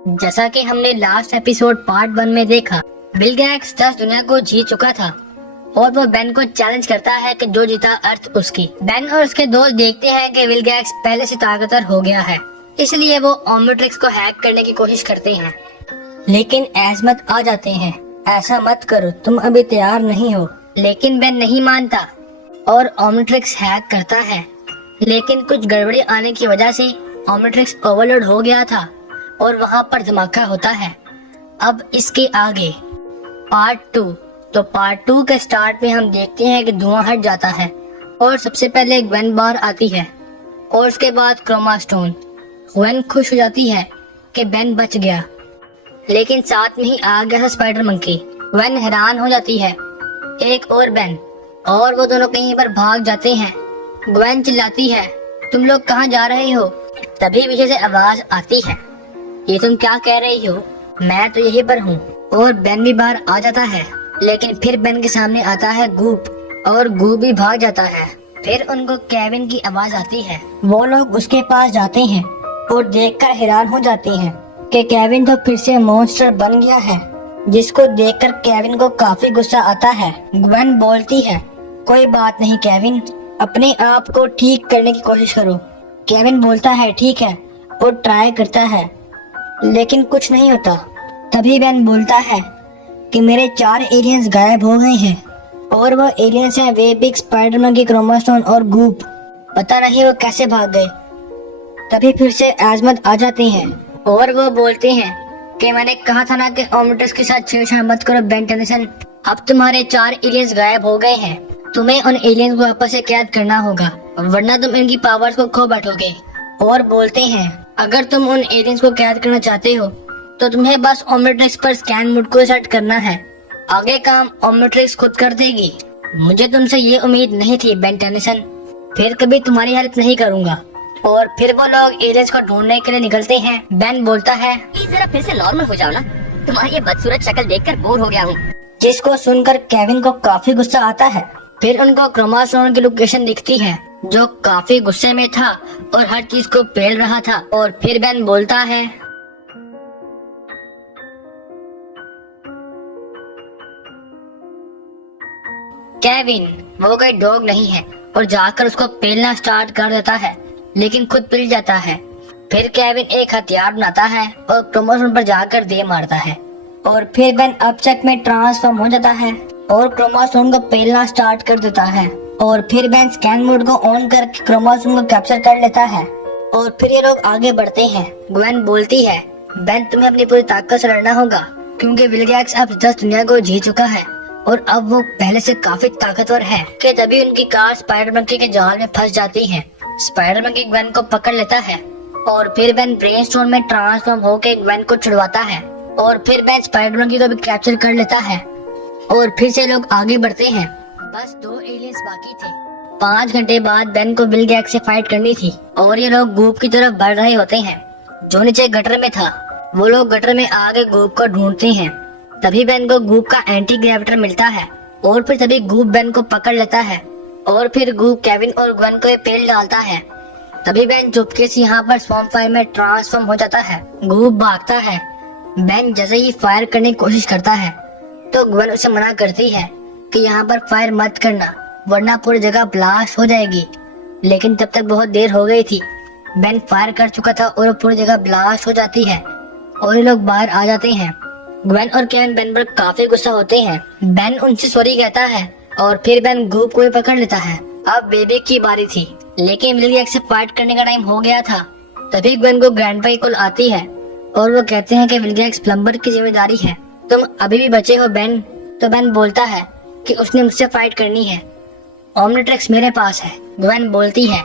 जैसा कि हमने लास्ट एपिसोड पार्ट 1 में देखा, बिल गेट्स 10 दुनिया को जीत चुका था और वो बेन को चैलेंज करता है कि जो जीता अर्थ उसकी। बेन और उसके दोस्त देखते हैं कि बिल गेट्स पहले से ताकतवर हो गया है, इसलिए वो ओमनिट्रिक्स को हैक करने की कोशिश करते हैं, लेकिन एज़मत आ जाते हैं। ऐसा मत करो, तुम अभी तैयार नहीं हो। लेकिन बेन नहीं मानता और ओमनिट्रिक्स हैक करता है, लेकिन कुछ गड़बड़ी आने की वजह से ओमनिट्रिक्स ओवरलोड हो गया था और वहाँ पर धमाका होता है। अब इसके आगे पार्ट 2। तो पार्ट 2 के स्टार्ट में हम देखते हैं कि धुआं हट जाता है और सबसे पहले ग्वेन बार आती है और उसके बाद क्रोमा स्टोन। ग्वेन खुश हो जाती है कि बेन बच गया, लेकिन साथ में ही आ गया था स्पाइडर मंकी। ग्वेन हैरान हो जाती है, एक और बेन, और वो दोनों कहीं पर भाग जाते हैं। ग्वेन चिल्लाती है, तुम लोग कहाँ जा रहे हो? तभी पीछे से आवाज आती है, ये तुम क्या कह रही हो? मैं तो यहीं पर हूँ। और बेन भी बाहर आ जाता है, लेकिन फिर बेन के सामने आता है गूप और गूप भी भाग जाता है। फिर उनको केविन की आवाज आती है। वो लोग उसके पास जाते हैं और देखकर हैरान हो जाते हैं कि केविन तो फिर से मॉन्स्टर बन गया है, जिसको देखकर केविन को काफी गुस्सा आता है। ग्वेन बोलती है, कोई बात नहीं केविन, अपने आप को ठीक करने की कोशिश करो। केविन बोलता है ठीक है और ट्राई करता है, लेकिन कुछ नहीं होता। तभी बेन बोलता है कि मेरे 4 एलियंस गायब हो गए हैं और वो एलियंस हैं वेबिक, स्पाइडरमैन की क्रोमास्टोन और गूप। पता नहीं वो कैसे भाग गए। तभी फिर से एज़मत आ जाते हैं और वो बोलते हैं कि मैंने कहा था ना कि ओमनिट्रिक्स के साथ छेड़छाड़ मत करो बेन टेनिसन। अब तुम्हारे 4 एलियंस गायब हो गए हैं, तुम्हें उन एलियंस को वापस से कैद करना होगा, वरना तुम इनकी पावर्स को खो बैठोगे। और बोलते हैं अगर तुम उन एलियंस को कैद करना चाहते हो तो तुम्हें बस ओमनिट्रिक्स पर स्कैन मोड को सेट करना है, आगे काम ओमनिट्रिक्स खुद कर देगी। मुझे तुमसे ये उम्मीद नहीं थी बेन टेनिसन, फिर कभी तुम्हारी हेल्प नहीं करूँगा। और फिर वो लोग एलियंस को ढूंढने के लिए निकलते हैं। बेन बोलता है, प्लीज जरा फिर से नॉर्मल हो जाओ ना, तुम्हारी ये बदसूरत शक्ल देखकर बोर हो गया हूँ। जिसको सुनकर केविन को काफी गुस्सा आता है। फिर उनको क्रोमास्टोन की लोकेशन दिखती है, जो काफी गुस्से में था और हर चीज को पेल रहा था। और फिर बेन बोलता है, केविन वो कोई डॉग नहीं है, और जाकर उसको पेलना स्टार्ट कर देता है, लेकिन खुद पिल जाता है। फिर केविन एक हथियार बनाता है और क्रोमास्टोन पर जाकर दे मारता है। और फिर बेन अपचक में ट्रांसफॉर्म हो जाता है और क्रोमास्टोन को पेलना स्टार्ट कर देता है। और फिर बेन स्कैन मोड को ऑन करके क्रोमास्टोन को कैप्चर कर लेता है। और फिर ये लोग आगे बढ़ते हैं। ग्वेन बोलती है, बेन तुम्हें अपनी पूरी ताकत से लड़ना होगा, क्योंकि बिल गेट्स अब 10 दुनिया को जीत चुका है और अब वो पहले से काफी ताकतवर है। कि तभी उनकी कार स्पाइडर मंकी के जाल में फंस जाती है। स्पाइडर मंकी ग्वेन को पकड़ लेता है और फिर बेन ब्रेनस्टॉर्म में ट्रांसफॉर्म होकर ग्वेन को छुड़वाता है। और फिर बेन स्पाइडर मंकी को भी कैप्चर कर लेता है और फिर से लोग आगे बढ़ते हैं। बस 2 एलियंस बाकी थे। 5 घंटे बाद बेन को बिल गेट्स से फाइट करनी थी और ये लोग गूप की तरफ बढ़ रहे होते हैं, जो नीचे गटर में था। वो लोग गटर में आगे गूप को ढूंढते हैं। तभी बेन को गूप का एंटी ग्रेविटर मिलता है और फिर तभी गूप बेन को पकड़ लेता है और फिर गूप केविन और ग्वेन को पेल डालता है। तभी बेन चुपके से यहाँ पर स्वॉर्म फायर में ट्रांसफॉर्म हो जाता है। गूप भागता है। बेन जैसे ही फायर करने की कोशिश करता है तो ग्वेन उसे मना करती है कि यहाँ पर फायर मत करना, वरना पूरी जगह ब्लास्ट हो जाएगी। लेकिन तब तक बहुत देर हो गई थी। बेन फायर कर चुका था और पूरी जगह ब्लास्ट हो जाती है और ये लोग बाहर आ जाते हैं। ग्वेन और केविन बेन पर काफी गुस्सा होते हैं। बेन उनसे सॉरी कहता है और फिर बेन गूप को भी पकड़ लेता है। अब बेबी की बारी थी, लेकिन विल गेट्स से फाइट करने का टाइम हो गया था। तभी ग्वेन को ग्रैंडपा की कॉल आती है और वो कहते हैं कि विल गेट्स प्लम्बर की जिम्मेदारी है, तुम अभी भी बचे हो बेन। तो बेन बोलता है कि उसने मुझसे फाइट करनी है, ओमनिट्रिक्स मेरे पास है। ग्वेन बोलती है,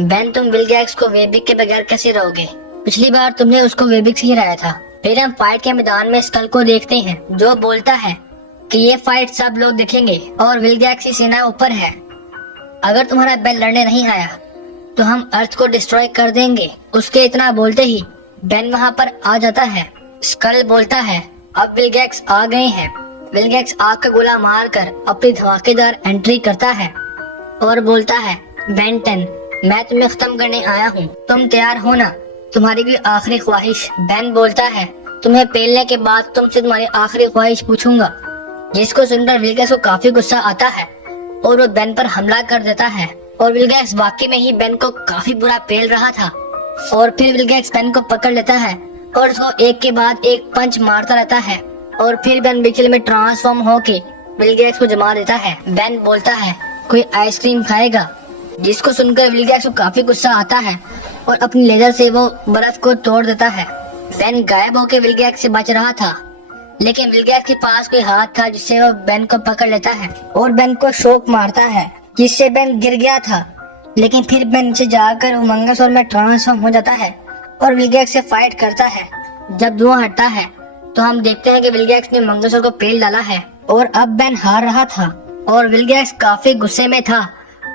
बेन तुम विल गेट्स को वेबिक के बगैर कैसे रहोगे? पिछली बार तुमने उसको वेबिक से ही हराया था। फिर हम फाइट के मैदान में स्कल को देखते हैं, जो बोलता है कि ये फाइट सब लोग देखेंगे और विल गेट्स की सेना ऊपर है। अगर तुम्हारा बेन लड़ने नहीं आया तो हम अर्थ को डिस्ट्रॉय कर देंगे। उसके इतना बोलते ही बेन वहाँ पर आ जाता है। स्कल बोलता है, अब विल गेट्स आ गए हैं। विल गेट्स आग का गोला मारकर अपनी धमाकेदार एंट्री करता है और बोलता है, बेन 10 मैं तुम्हें खत्म करने आया हूँ, तुम तैयार हो ना? तुम्हारी कोई आखिरी ख्वाहिश? बेन बोलता है, तुम्हें पेलने के बाद तुमसे तुम्हारी आखिरी ख्वाहिश पूछूंगा। जिसको सुनकर विलगैक्स को काफी गुस्सा आता है और वो बेन पर हमला कर देता है। और विलगैक्स वाकई में ही बेन को काफी बुरा पेल रहा था। और फिर विलगैक्स बेन को पकड़ लेता है और उसको एक के बाद एक पंच मारता रहता है। और फिर बेन बिजली में ट्रांसफॉर्म होके विलगैक्स को जमा देता है। बेन बोलता है, कोई आइसक्रीम खाएगा? जिसको सुनकर विलगैक्स को काफी गुस्सा आता है और अपनी लेजर से वो बर्फ को तोड़ देता है। बेन गायब होके विलगैक्स से बच रहा था, लेकिन विलगैक्स के पास कोई हाथ था जिससे वो बेन को पकड़ लेता है और बेन को शॉक मारता है, जिससे बेन गिर गया था। लेकिन फिर बेन नीचे जाकर उमंगसौर में ट्रांसफॉर्म हो जाता है और विलगैक्स से फाइट करता है। जब धुआं हटता है तो हम देखते हैं कि विलगैक्स ने मंगलसौर को पेल डाला है और अब बेन हार रहा था और विलगैक्स काफी गुस्से में था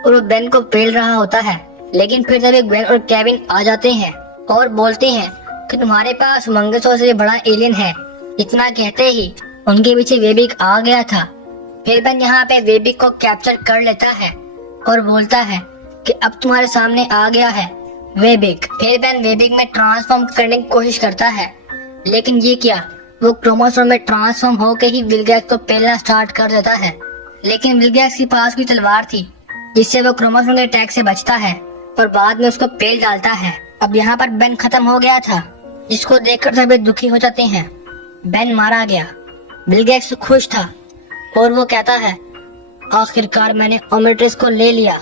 और वो बेन को पेल रहा होता है। लेकिन फिर तभी बेन और केविन आ जाते हैं और बोलते हैं कि तुम्हारे पास मंगलसौर से भी बड़ा एलियन है। इतना कहते ही उनके पीछे वेबिक आ गया था। फिर बेन यहाँ पे वेबिक को कैप्चर कर लेता है और बोलता है कि अब तुम्हारे सामने आ गया है वेबिक। फिर बेन वेबिक में ट्रांसफॉर्म करने की कोशिश करता है, लेकिन ये क्या, वो क्रोमोसोम में ट्रांसफॉर्म होकर ही विलगैक्स को पेलना स्टार्ट कर देता है। लेकिन विलगैक्स के पास कोई तलवार थी जिससे वो क्रोमोसोम के अटैक से बचता है और बाद में उसको पेल डालता है। अब यहाँ पर बेन खत्म हो गया था, जिसको देखकर सभी दुखी हो जाते हैं। बेन मारा गया। विलगैक्स खुश था और वो कहता है, आखिरकार मैंने ओमनिट्रिक्स को ले लिया।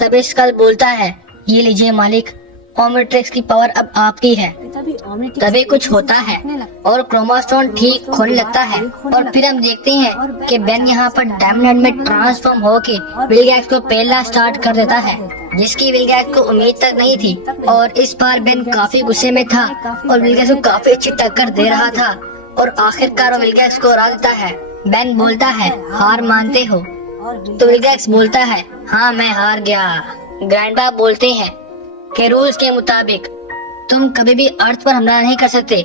तभी स्कल बोलता है, ये लीजिए मालिक, ओमनिट्रिक्स की पावर अब आपकी है। तभी कुछ होता है और क्रोमोस्टोन ठीक खोलने लगता है और फिर हम देखते हैं कि बेन यहाँ पर डायमंड में ट्रांसफॉर्म होके विलगैक्स को पेलना स्टार्ट कर देता है, जिसकी विलगैक्स को उम्मीद तक नहीं थी। और इस बार बेन काफी गुस्से में था और विलगैक्स को काफी अच्छी टक्कर दे रहा था और आखिरकार वो विलगैक्स को हरा देता है। बेन बोलता है, हार मानते हो? तो विलगैक्स बोलता है, हाँ मैं हार गया। ग्रैंडपा बोलते हैं कि रूल्स के मुताबिक तुम कभी भी अर्थ पर हमला नहीं कर सकते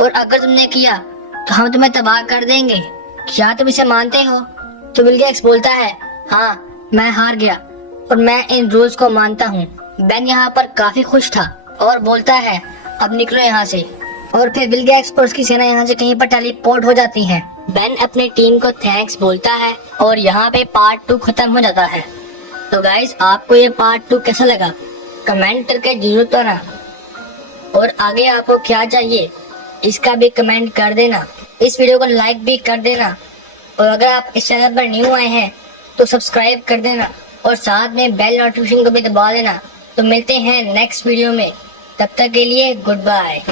और अगर तुमने किया तो हम तुम्हें तबाह कर देंगे। क्या तुम इसे मानते हो? तो विलगैक्स बोलता है, हाँ मैं हार गया और मैं इन रूल्स को मानता हूँ। बेन यहाँ पर काफी खुश था और बोलता है, अब निकलो यहाँ से। और फिर विलगैक्स और उसकी सेना यहाँ से कहीं पर टेलीपोर्ट हो जाती है। बेन अपनी टीम को थैंक्स बोलता है और यहाँ पे पार्ट 2 खत्म हो जाता है। तो गाइस, आपको ये पार्ट 2 कैसा लगा कमेंट करके जरूर बताना और आगे आपको क्या चाहिए इसका भी कमेंट कर देना। इस वीडियो को लाइक भी कर देना और अगर आप इस चैनल पर न्यू आए हैं तो सब्सक्राइब कर देना और साथ में बेल नोटिफिकेशन को भी दबा देना। तो मिलते हैं नेक्स्ट वीडियो में, तब तक के लिए गुड बाय।